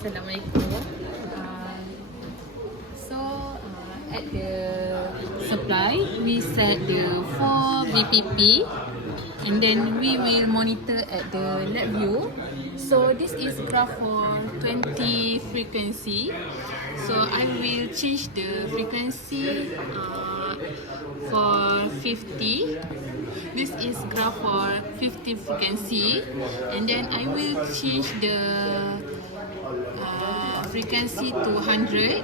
Assalamualaikum. So at the supply, we set the 4 VPP and then we will monitor at the LabVIEW. So this is graph for 20 frequency. So I will change the frequency for 50. This is graph for 50 frequency, and then I will change the frequency to 100.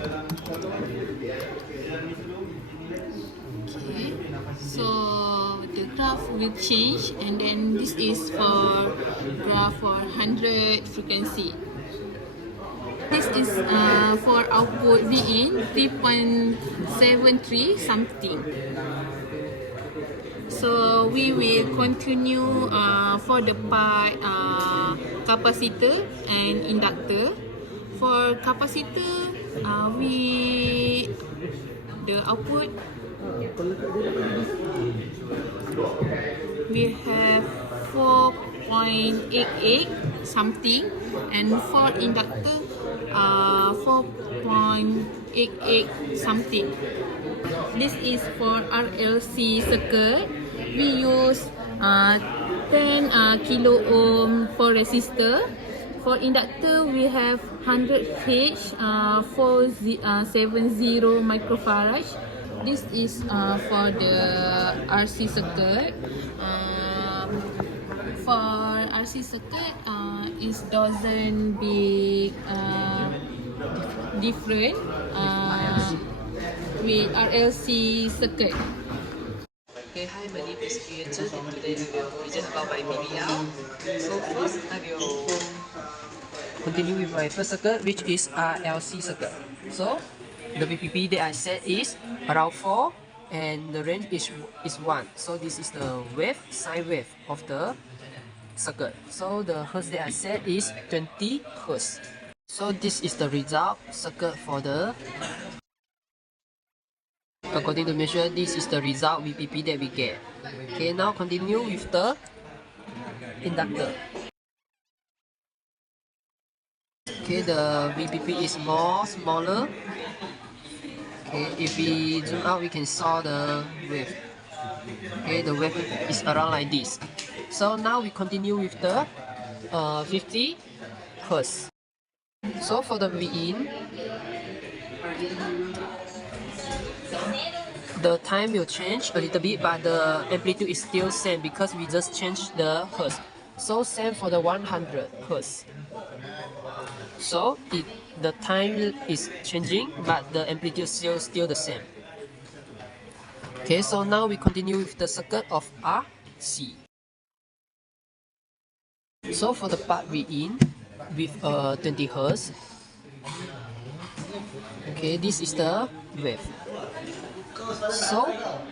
Okay, so the graph will change, and then this is for graph for 100 frequency. This is for output Vin 3.73 something. So we will continue for the part capacitor and inductor. For capacitor, the output we have 4.88 something, and for inductor 4.88 something. This is for RLC circuit. We use 10 kilo ohm for resistor. For inductor, we have 100 H 470 microfarad. This is for the RC circuit. For RC circuit, it doesn't be different with RLC circuit. Okay, hi, my name is Peter, and today I will present about my PBL. So first, I will continue with my first circuit, which is RLC circuit. So the VPP that I set is around 4, and the range is 1. So this is the wave, sine wave of the circuit. So the hertz that I set is 20 hertz. So this is the result circuit for the. According to measure, this is the result VPP that we get. Okay, now continue with the inductor. Okay, the VPP is smaller. Okay, if we zoom out, we can saw the wave. Okay, the wave is around like this. So now we continue with the 50 hertz. So for the Vin, the time will change a little bit, but the amplitude is still same because we just changed the hertz. So same for the 100 hertz. So the time is changing, but the amplitude is still the same. Okay, so now we continue with the circuit of RC. So for the part Vin with 20 hertz. Okay, this is the wave. So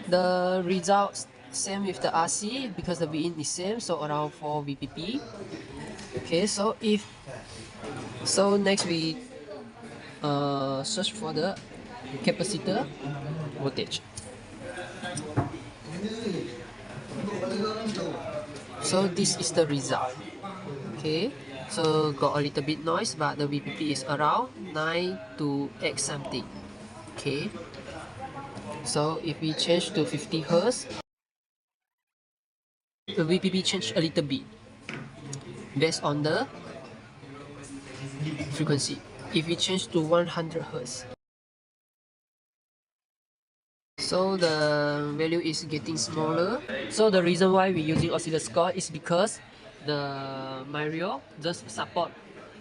the results same with the RC because the Vin is same, so around 4 VPP. Okay, so next we search for the capacitor voltage. So this is the result. Okay, so got a little bit noise, but the VPP is around 9 to 8 something. Okay, so if we change to 50 hertz, the VPP change a little bit based on the frequency. If we change to 100 hertz, so the value is getting smaller. So the reason why we're using oscilloscope is because the Mario just support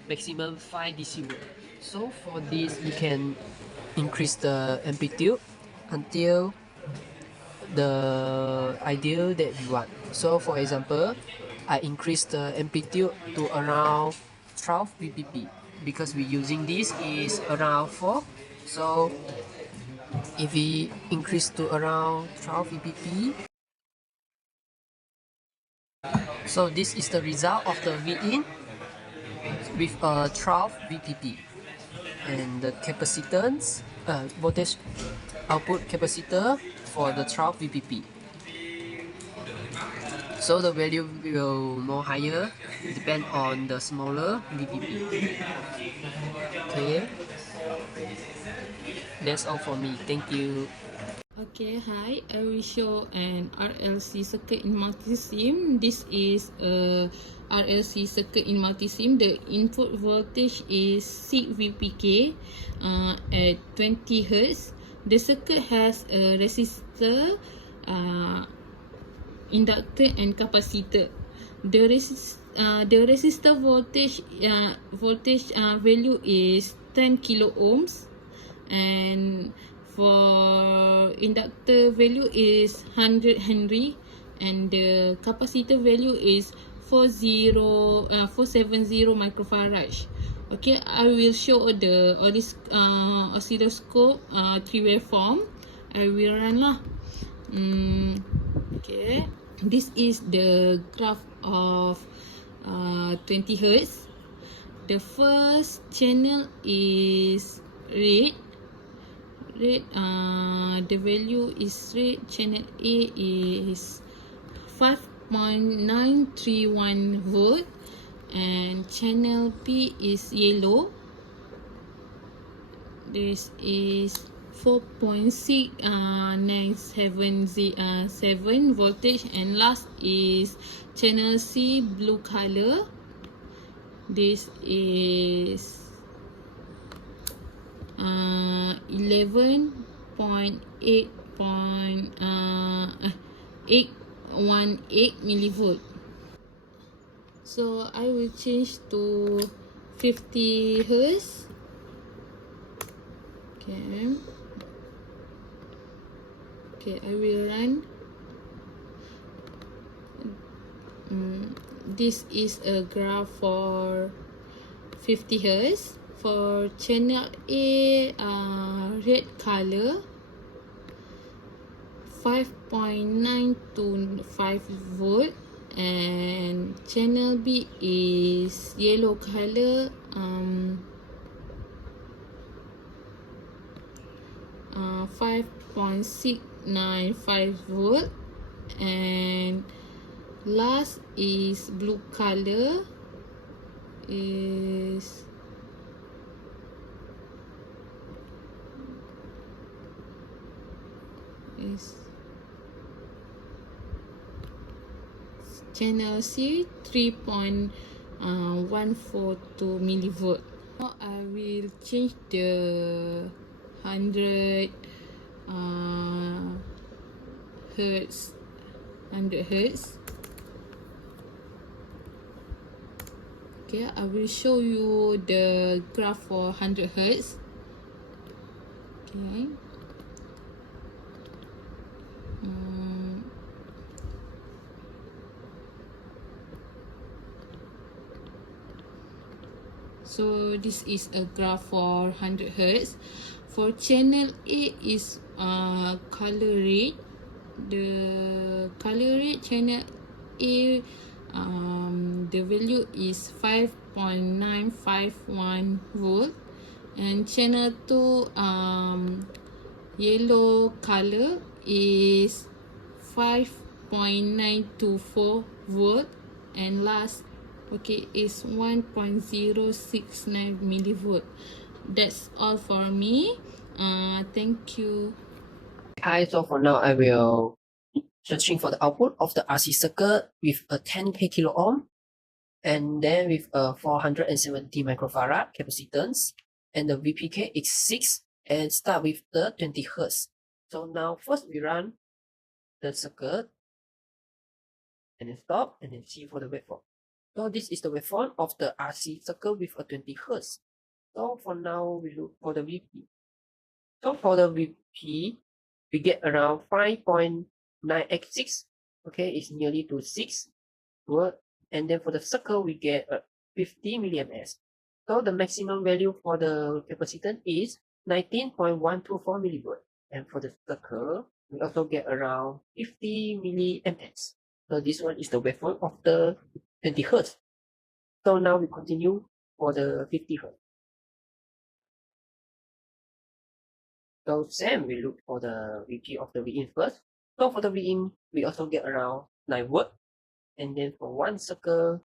maximum 5 decibel. So for this, we can increase the amplitude until the ideal that we want. So for example, I increase the amplitude to around 12 VPP because we're using this is around 4. So if we increase to around 12 VPP, so this is the result of the Vin with 12 VPP, and the capacitance voltage output capacitor for the 12 VPP. So the value will more higher, depend on the smaller VPP. Okay, that's all for me. Thank you. Okay, hi. I will show an RLC circuit in multisim. This is a RLC circuit in multisim. The input voltage is 6 VPK at 20 Hz. The circuit has a resistor, inductor and capacitor. The resistor voltage value is 10 kilo ohms, and for inductor value is 100 Henry, and the capacitor value is 470 microfarad. Okay, I will show the oscilloscope three waveform. I will run lah. Okay, this is the graph of 20 Hz. The first channel is red. The value is red. Channel A is 5.931 volt, and channel B is yellow. This is 4.6977 voltage, and last is channel C, blue color. This is 11.818 millivolt. So I will change to 50 Hz. Okay, I will run. This is a graph for 50 Hz. For channel A, red color, 5.925 volt, and channel B is yellow color, 5.695 volt, and last is blue color, is channel C, 3.142 millivolt. Now I will change the 100 hertz. Okay, I will show you the graph for 100 hertz. Okay. So this is a graph for 100 hertz. For channel A is color red. The color red channel A, the value is 5.951 volt, and channel 2, yellow color, is 5.924 volt, and last is 1.069 millivolt. That's all for me. Thank you. Hi, so for now I will searching for the output of the RC circuit with a 10k kilo ohm, and then with a 470 microfarad capacitance, and the VPK is 6, and start with the 20 Hz. So now first we run the circuit, and then stop, and then see for the waveform. So this is the waveform of the RC circuit with a 20 Hz. So for now we look for the VP. So for the VP, we get around 5.986. Okay, it's nearly to 6 volt. And then for the circle, we get 50 milliamps. So the maximum value for the capacitance is 19.124 millivolt. And for the circle, we also get around 50 milliamps. So this one is the waveform of the 20 Hertz. So now we continue for the 50 Hertz. So same, we look for the VP of the Vin first. So for the Vin, we also get around 9 volt. And then for one circle,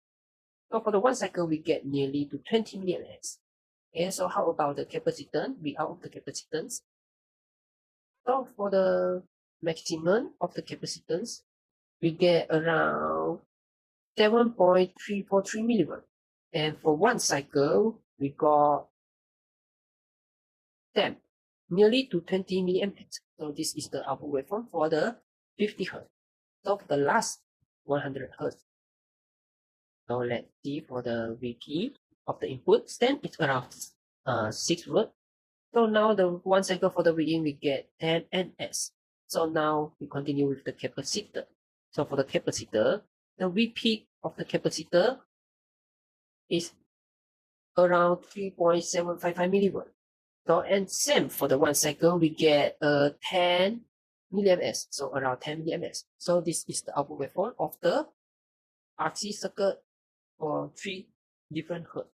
for the one cycle, we get nearly to 20 milliamps. Okay, so how about the capacitance? We out of the capacitance. So for the maximum of the capacitance, we get around 7.343 milliwatt. And for one cycle, we got 10, nearly to 20 milliamps. So this is the output waveform for the 50 Hz. So for the last 100 Hz. So let's see for the VP of the input, then it's around 6 volt. So now the one cycle for the Vin we get 10 ns. So now we continue with the capacitor. So for the capacitor, the VP of the capacitor is around 3.755 milliwatt. So and same for the one cycle, we get 10 milliamps, so around 10 milliamps. So this is the output waveform of the RC circuit for 3 different Hz.